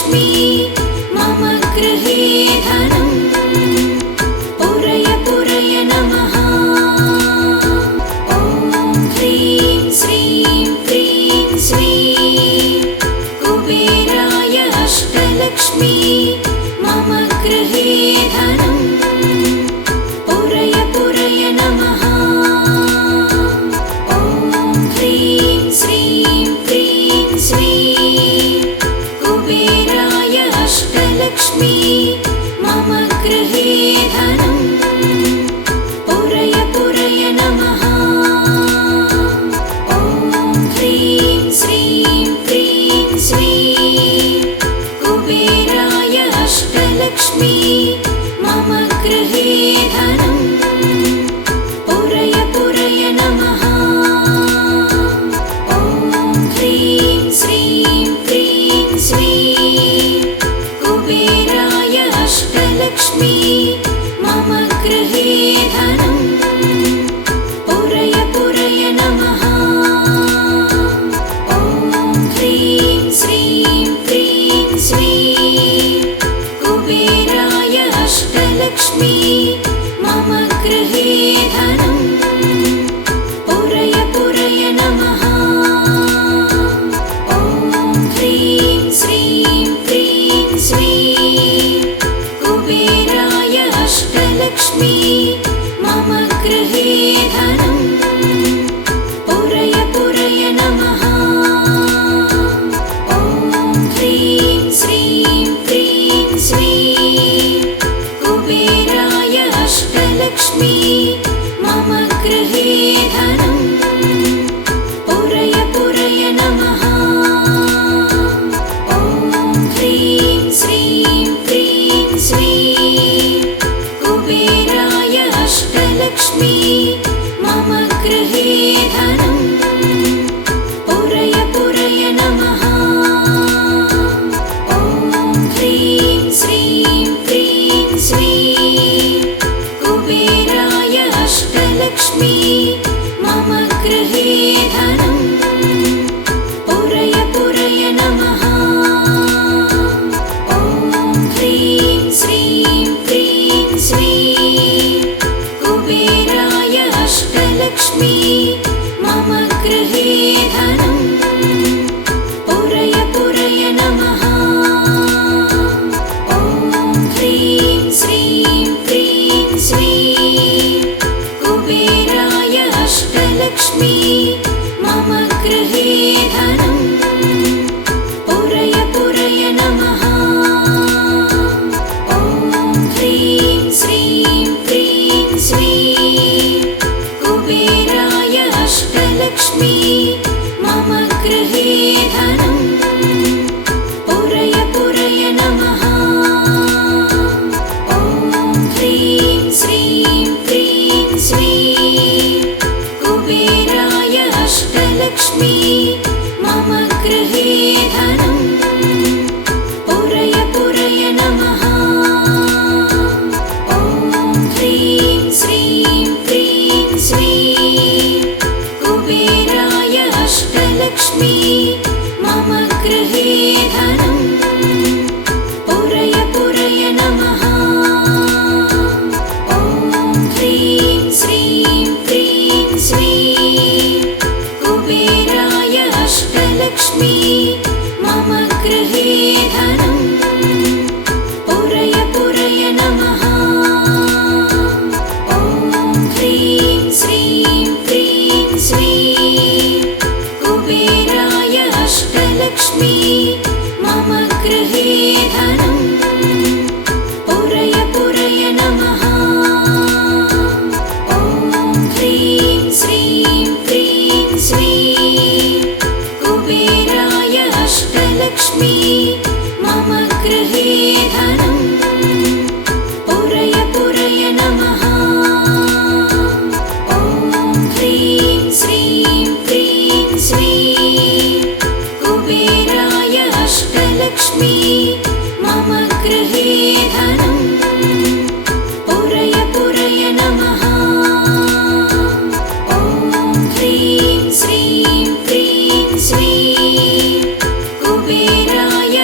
अष्टलक्ष्मी मम गृहे धनम् पूरय पूरय नमः। ॐ ह्रीं श्रीं क्रीं श्रीं कुबेराय अष्टलक्ष्मी मम गृहे धनम् पूरय पूरय नमः। ॐ ह्रीं श्रीं क्रीं श्रीं कुबेराय अष्टलक्ष्मी मम गृहे धनम् पूरय पूरय नमः। ॐ ह्रीं श्रीं क्रीं श्रीं कुबेराय अष्टलक्ष्मी मम गृहे धनम् पूरय पूरय नमः। ॐ ह्रीं श्रीं क्रीं श्रीं कुबेराय अष्टलक्ष्मी मम गृहे धनम् पूरय पूरय नमः। ॐ ह्रीं श्रीं क्रीं श्रीं कुबेराय अष्टलक्ष्मी मम गृहे धनम् पूरय पूरय नमः। ॐ ह्रीं श्रीं क्रीं श्रीं कुबेराय अष्टलक्ष्मी मम गृहे धनम् पूरय पूरय नमः। ॐ ह्रीं श्रीं क्रीं श्रीं कुबेराय अष्टलक्ष्मी मम गृहे धनम् पूरय पूरय नमः। ॐ ह्रीं श्रीं क्रीं श्रीं कुबेराय अष्टलक्ष्मी मम गृहे धनम् पूरय पूरय नमः। ॐ ह्रीं श्रीं क्रीं श्रीं कुबेराय अष्टलक्ष्मी मम गृहे धनम् पूरय पूरय नमः। ॐ ह्रीं श्रीं क्रीं श्रीं कुबेराय अष्टलक्ष्मी मम गृहे धनम् पूरय पूरय नमः। ॐ ह्रीं श्रीं क्रीं श्रीं कुबेराय अष्टलक्ष्मी मम गृहे धनम् पूरय पूरय नमः। ॐ ह्रीं श्रीं क्रीं श्रीं कुबेराय अष्टलक्ष्मी मम गृहे धनम् पूरय पूरय नमः। ॐ ह्रीं श्रीं क्रीं श्रीं कुबेराय अष्टलक्ष्मी मम गृहे धनम् पूरय पूरय नमः। ॐ ह्रीं श्रीं क्रीं श्रीं कुबेराय अष्टलक्ष्मी मम गृहे धनम् पूरय पूरय नमः। ॐ ह्रीं श्रीं क्रीं श्रीं कुबेराय अष्टलक्ष्मी मम गृहे धनम् पूरय पूरय नमः। ॐ ह्रीं श्रीं क्रीं श्रीं कुबेराय अष्टलक्ष्मी मम गृहे धनम् पूरय पूरय नमः। ॐ ह्रीं श्रीं क्रीं श्रीं कुबेराय अष्टलक्ष्मी मम गृहे धनम् पूरय पूरय नमः। ॐ ह्रीं श्रीं क्रीं श्रीं कुबेराय अष्टलक्ष्मी मम गृहे धनम् पूरय पूरय नमः। ॐ ह्रीं श्रीं क्रीं श्रीं कुबेराय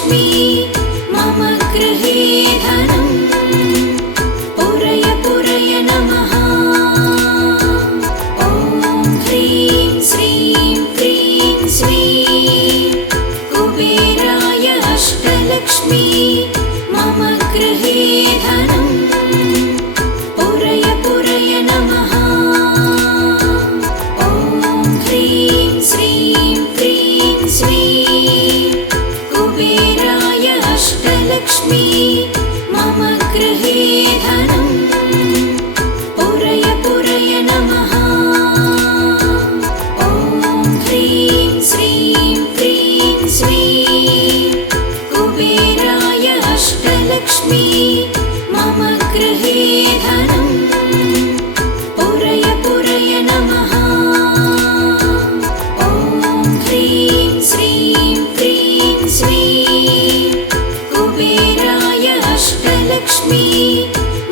अष्टलक्ष्मी मम गृहे धनम् पुरय पुरय नमः। ॐ ह्रीं श्रीं क्रीं श्रीं कुबेराय अष्टलक्ष्मी मम गृहे धनम् पुरय पुरय नमः। ॐ ह्रीं श्रीं क्रीं श्रीं कुबेराय अष्टलक्ष्मी मम गृहे धनम् पुरय पुरय नमः। ॐ ह्रीं श्रीं क्रीं श्रीं कुबेराय अष्टलक्ष्मी मम गृहे धनम् पुरय पुरय नमः। ॐ ह्रीं श्रीं क्रीं श्रीं कुबेराय अष्टलक्ष्मी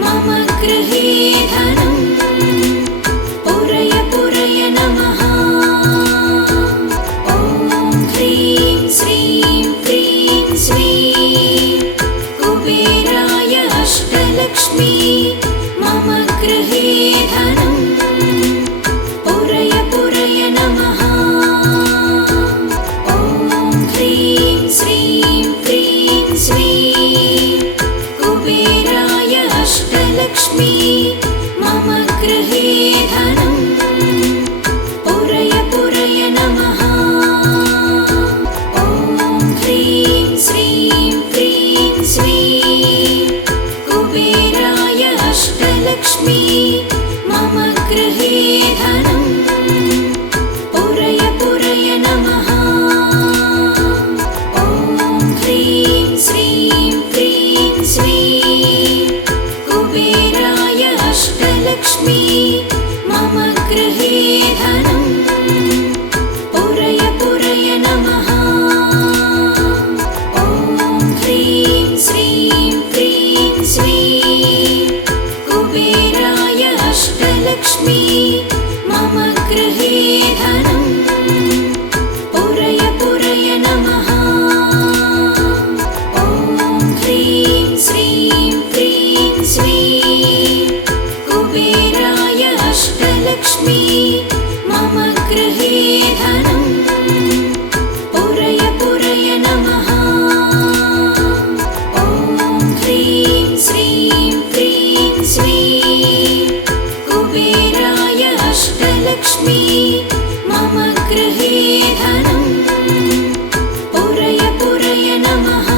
मम गृहे धनम् पुरय पुरय नमः। ॐ ह्रीं श्रीं क्रीं श्रीं कुबेराय अष्टलक्ष्मी मम गृहे धनम् पुरय पुरय नमः। ॐ ह्रीं श्रीं क्रीं श्रीं कुबेराय अष्टलक्ष्मी मम गृहे धनम् पुरय पुरय नमः। ॐ ह्रीं श्रीं क्रीं श्रीं कुबेराय अष्टलक्ष्मी मम गृहे धनम् पुरय पुरय नमः। ॐ ह्रीं श्रीं क्रीं श्रीं कुबेराय अष्टलक्ष्मी मम गृहे धनम् पुरय पुरय नमः। ॐ ह्रीं श्रीं क्रीं श्रीं कुबेराय अष्टलक्ष्मी मम गृहे धनम् पुरय पुरय नमः। ॐ ह्रीं श्रीं क्रीं श्रीं कुबेराय अष्टलक्ष्मी मम गृहे धनम् पुरय पुरय नमः। ॐ ह्रीं श्रीं क्रीं श्रीं कुबेराय अष्टलक्ष्मी मम गृहे धनम् पुरय पुरय नमः।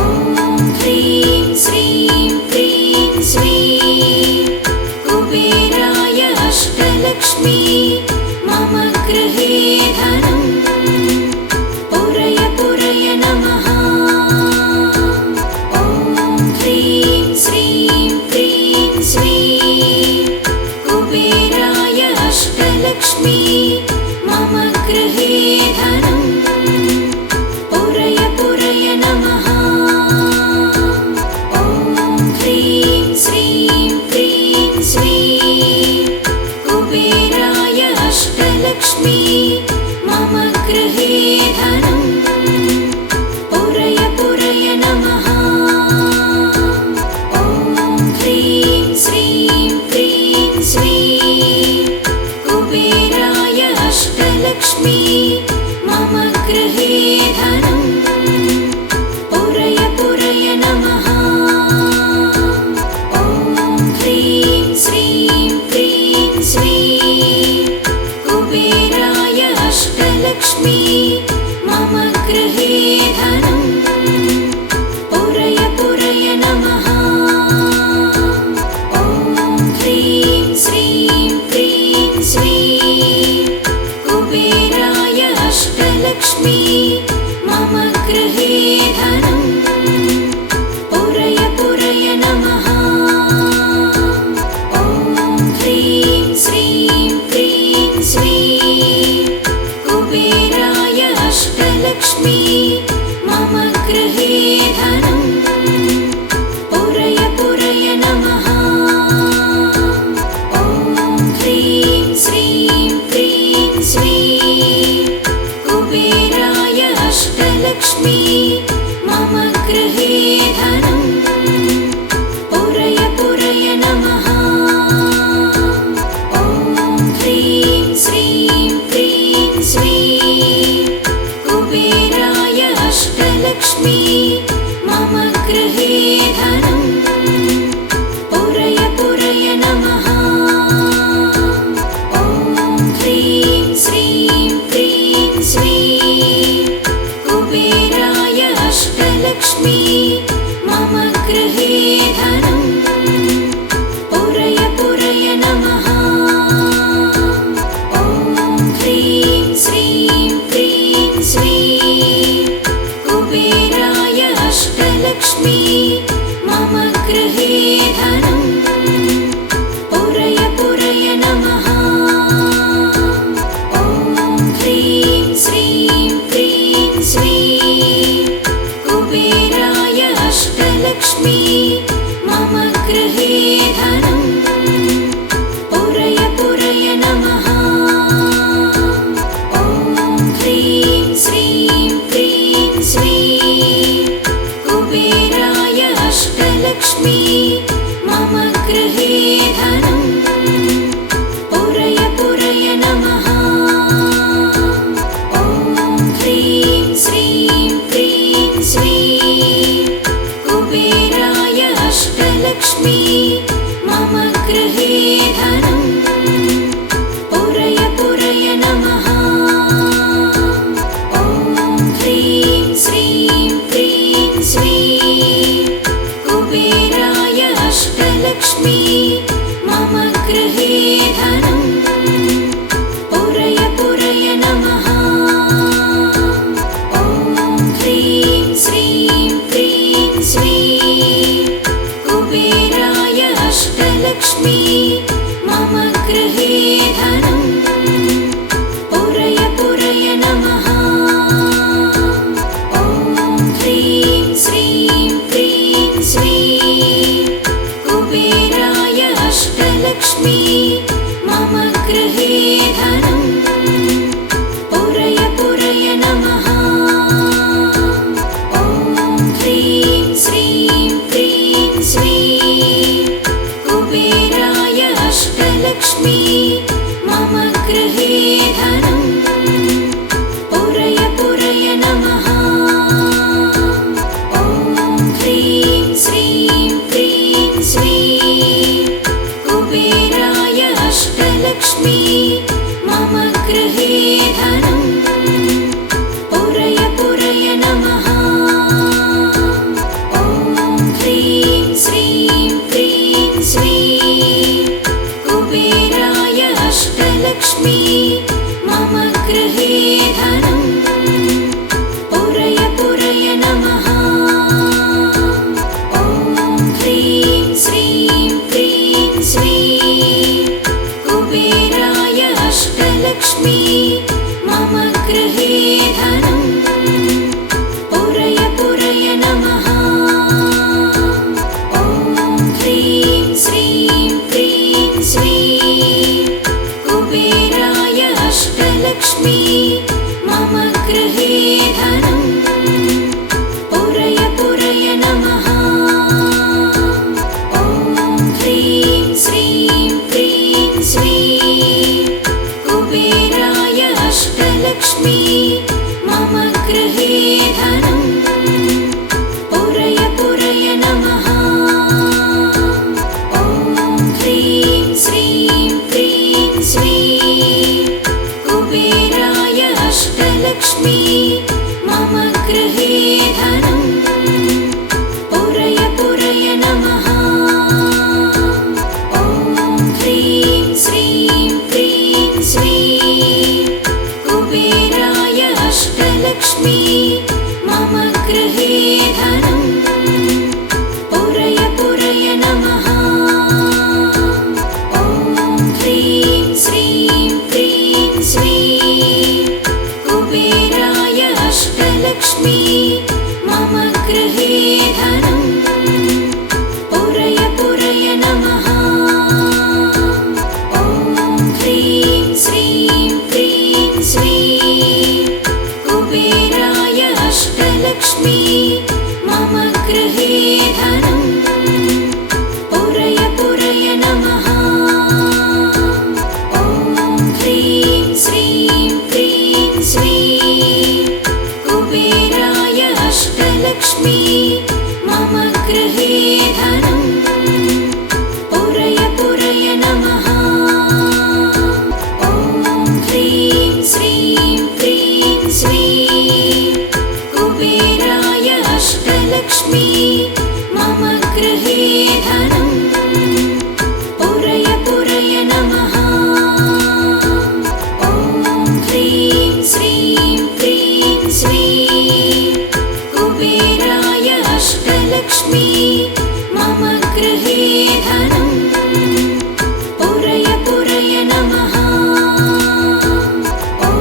ॐ ह्रीं श्रीं क्रीं श्रीं कुबेराय अष्टलक्ष्मी मम गृहे धनम् पुरय पुरय नमः। ॐ ह्रीं श्रीं क्रीं श्रीं कुबेराय अष्टलक्ष्मी मम गृहे धनम् पुरय पुरय नमः। ॐ ह्रीं श्रीं क्रीं श्रीं कुबेराय अष्टलक्ष्मी मम गृहे धनम् पुरय पुरय नमः। ॐ ह्रीं श्रीं क्रीं श्रीं कुबेराय अष्टलक्ष्मी मम गृहे धनम् पुरय पुरय नमः। ॐ ह्रीं श्रीं क्रीं श्रीं कुबेराय अष्टलक्ष्मी मम गृहे धनम् पुरय पुरय नमः। ॐ ह्रीं श्रीं क्रीं श्रीं कुबेराय अष्टलक्ष्मी मम गृहे धनम् पुरय पुरय नमः। ॐ ह्रीं श्रीं क्रीं श्रीं कुबेराय अष्टलक्ष्मी मम अष्टलक्ष्मी मम गृहे धनं पुरय पुरय नमः। ॐ ह्रीं श्रीं क्रीं श्रीं कुबेराय अष्टलक्ष्मी मम गृहे धनं पुरय पुरय नमः। ॐ ह्रीं श्रीं क्रीं श्रीं कुबेराय अष्टलक्ष्मी मम गृहे धनं पुरय पुरय नमः। ॐ ह्रीं श्रीं क्रीं श्रीं कुबेराय अष्टलक्ष्मी मम गृहे धनं पुरय पुरय नमः। ॐ ह्रीं श्रीं क्रीं श्रीं कुबेराय अष्टलक्ष्मी मम गृहे धनं पुरय पुरय नमः। ॐ ह्रीं श्रीं क्रीं श्रीं कुबेराय अष्टलक्ष्मी मम गृहे धनं पुरय पुरय नमः। ॐ ह्रीं श्रीं क्रीं श्रीं कुबेराय अष्टलक्ष्मी मम गृहे धनं पुरय पुरय नमः। ॐ ह्रीं श्रीं क्रीं श्रीं कुबेराय अष्टलक्ष्मी मम गृहे धनं पुरय पुरय नमः। ॐ ह्रीं श्रीं क्रीं श्रीं कुबेराय अष्टलक्ष्मी मम गृहे धनं पुरय पुरय नमः। ॐ ह्रीं श्रीं क्रीं श्रीं कुबेराय अष्टलक्ष्मी मम गृहे धनं पुरय पुरय नमः। ॐ ह्रीं श्रीं क्रीं श्रीं कुबेराय अष्टलक्ष्मी मम गृहे धनं पुरय पुरय नमः। ॐ ह्रीं श्रीं क्रीं श्रीं कुबेराय अष्टलक्ष्मी मम गृहे धनं पुरय पुरय नमः। ॐ ह्रीं श्रीं क्रीं श्रीं कुबेराय अष्टलक्ष्मी मम गृहे धनं पुरय पुरय नमः। ॐ ह्रीं श्रीं क्रीं श्रीं कुबेराय अष्टलक्ष्मी मम गृहे धनं पुरय पुरय नमः। ॐ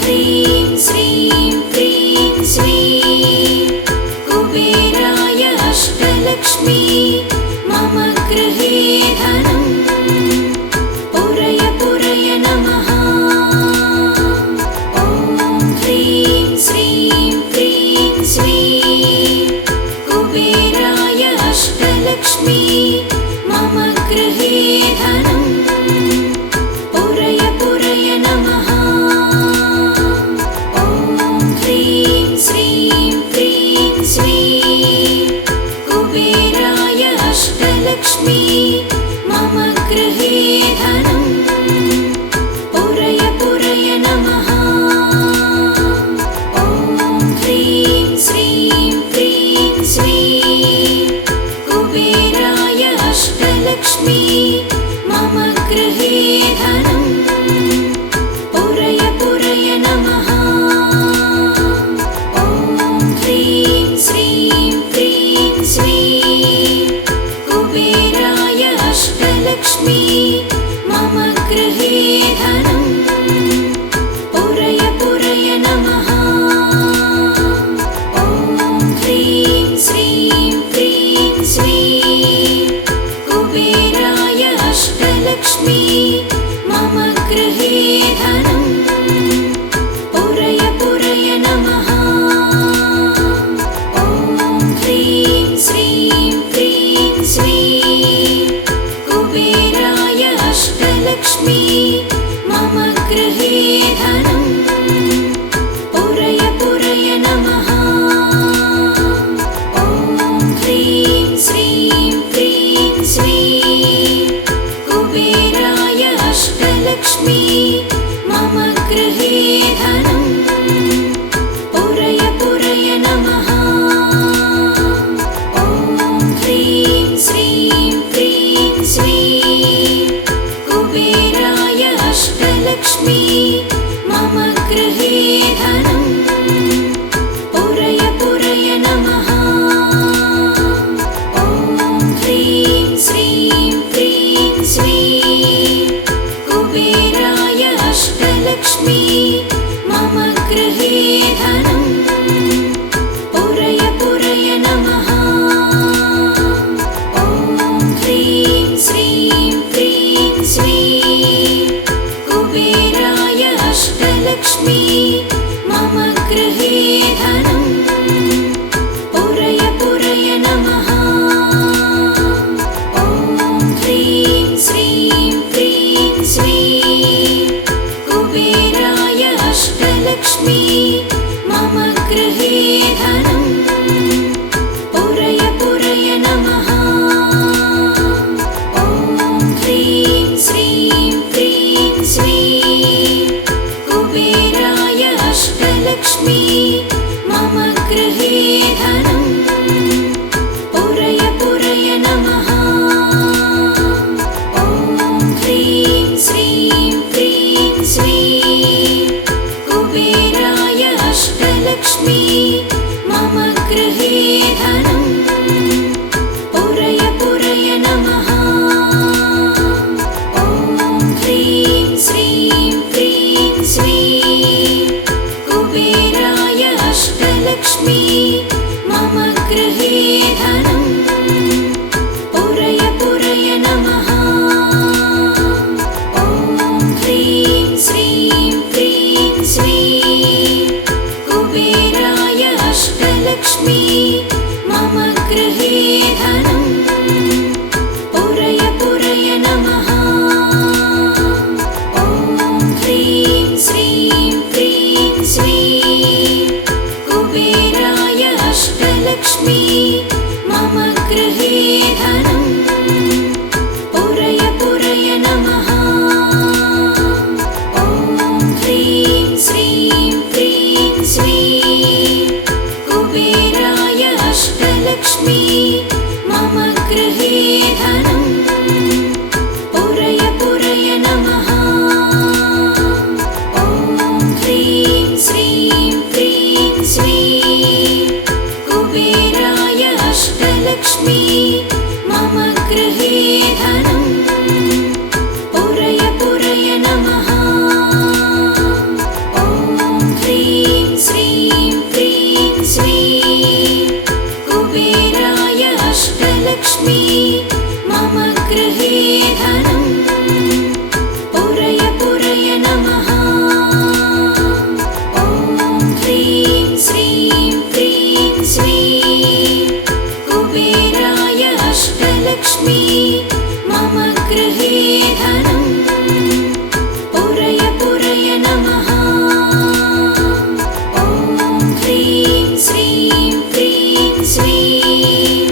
ह्रीं श्रीं क्रीं श्रीं कुबेराय अष्टलक्ष्मी मम गृहे धनं पुरय पुरय नमः। ॐ ह्रीं श्रीं क्रीं श्रीं कुबेराय अष्टलक्ष्मी मम गृहे धनं पुरय पुरय नमः। ॐ ह्रीं श्रीं क्रीं श्रीं कुबेराय अष्टलक्ष्मी मम गृहे धनं पुरय पुरय नमः। ॐ ह्रीं श्रीं क्रीं श्रीं कुबेराय अष्टलक्ष्मी मम गृहे धनं पुरय पुरय नमः। ॐ ह्रीं श्रीं क्रीं श्रीं कुबेराय अष्टलक्ष्मी मम गृहे धनं पुरय पुरय नमः। ॐ ह्रीं श्रीं क्रीं श्रीं कुबेराय अष्टलक्ष्मी मम गृहे धनं पुरय पुरय नमः। ॐ ह्रीं श्रीं क्रीं श्रीं कुबेराय अष्टलक्ष्मी मम गृहे धनं पुरय पुरय नमः। ॐ ह्रीं श्रीं क्रीं श्रीं कुबेराय अष्टलक्ष्मी मम गृहे धनं पुरय पुरय नमः। ॐ ह्रीं श्रीं क्रीं श्रीं कुबेराय अष्टलक्ष्मी मम गृहे धनं पुरय पुरय नमः। ॐ ह्रीं श्रीं क्रीं श्रीं कुबेराय अष्टलक्ष्मी मम गृहे धनं पुरय पुरय नमः। ॐ ह्रीं श्रीं क्रीं श्रीं कुबेराय अष्टलक्ष्मी मम गृहे धनं पुरय पुरय नमः। ॐ ह्रीं श्रीं क्रीं श्रीं कुबेराय अष्टलक्ष्मी मम गृहे धनं पुरय पुरय नमः। ॐ ह्रीं श्रीं क्रीं श्रीं कुबेराय अष्टलक्ष्मी मम गृहे धनं पुरय पुरय नमः। ॐ ह्रीं श्रीं क्रीं श्रीं कुबेराय अष्टलक्ष्मी मम गृहे धनं पुरय पुरय नमः। ॐ ह्रीं श्रीं क्रीं श्रीं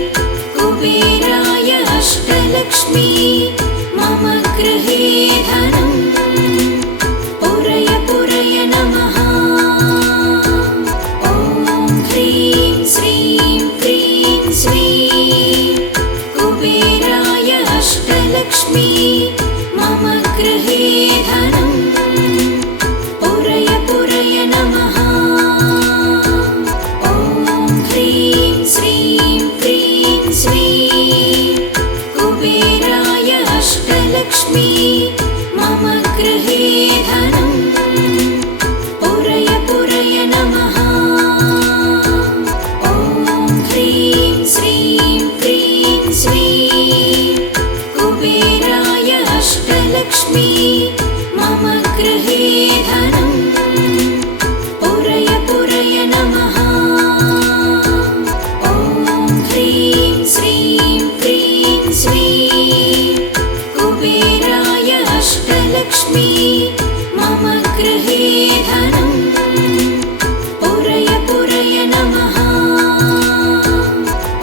कुबेराय अष्टलक्ष्मी मम गृहे धनं पुरय पुरय नमः। ॐ ह्रीं श्रीं क्रीं श्रीं कुबेराय अष्टलक्ष्मी मम गृहे धनं पुरय पुरय नमः। ॐ ह्रीं श्रीं क्रीं श्रीं कुबेराय अष्टलक्ष्मी मम गृहे धनं पुरय पुरय नमः। ॐ ह्रीं श्रीं क्रीं श्रीं कुबेराय अष्टलक्ष्मी मम गृहे धनं पुरय पुरय नमः। ॐ ह्रीं श्रीं क्रीं श्रीं कुबेराय अष्टलक्ष्मी मम गृहे धनं पुरय पुरय नमः।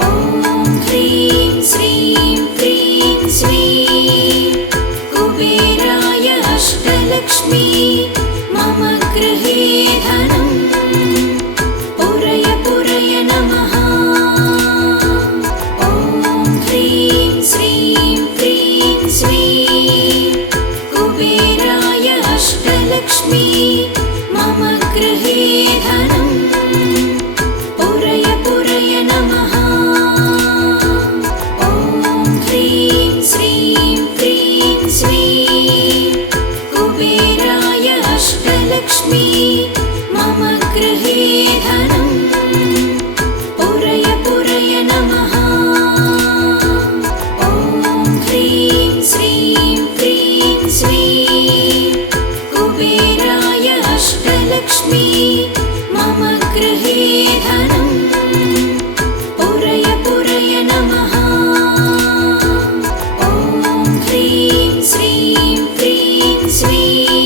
ॐ ह्रीं श्रीं क्रीं श्रीं कुबेराय अष्टलक्ष्मी मम गृहे धनं पुरय पुरय नमः। ॐ ह्रीं श्रीं क्रीं श्रीं कुबेराय अष्टलक्ष्मी मम गृहे धनं पुरय पुरय नमः। ॐ ह्रीं श्रीं क्रीं श्रीं कुबेराय अष्टलक्ष्मी मम गृहे धनं पुरय पुरय नमः। ॐ ह्रीं श्रीं क्रीं श्रीं कुबेराय अष्टलक्ष्मी मम गृहे धनं पुरय पुरय नमः। ॐ ह्रीं श्रीं क्रीं श्रीं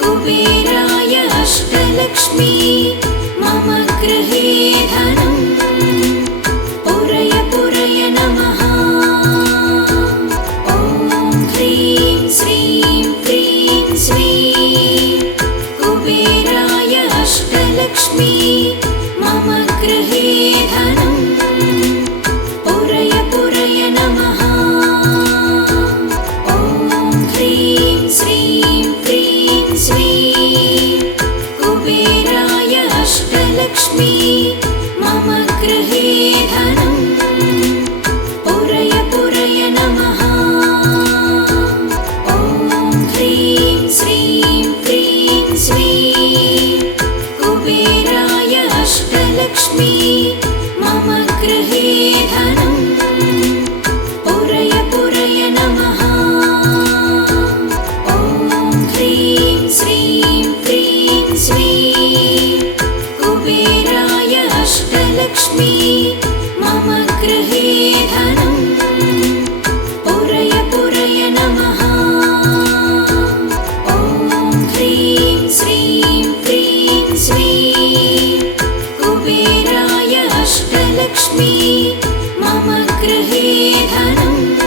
कुबेराय अष्टलक्ष्मी मम गृहे धनं पुरय पुरय नमः। ॐ ह्रीं श्रीं क्रीं श्रीं कुबेराय अष्टलक्ष्मी मम गृहे धनं पुरय पुरय नमः। ॐ ह्रीं श्रीं क्रीं श्रीं कुबेराय अष्टलक्ष्मी मम गृहे धनं पुरय पुरय नमः। ॐ ह्रीं श्रीं क्रीं श्रीं कुबेराय अष्टलक्ष्मी मम गृहे धनं पुरय पुरय नमः। ॐ ह्रीं श्रीं क्रीं श्रीं कुबेराय अष्टलक्ष्मी अष्टलक्ष्मी मम गृहे धनं पुरय पुरय नमः ॐ ह्रीं श्रीं क्रीं श्रीं कुबेराय अष्टलक्ष्मी मम गृहे धनं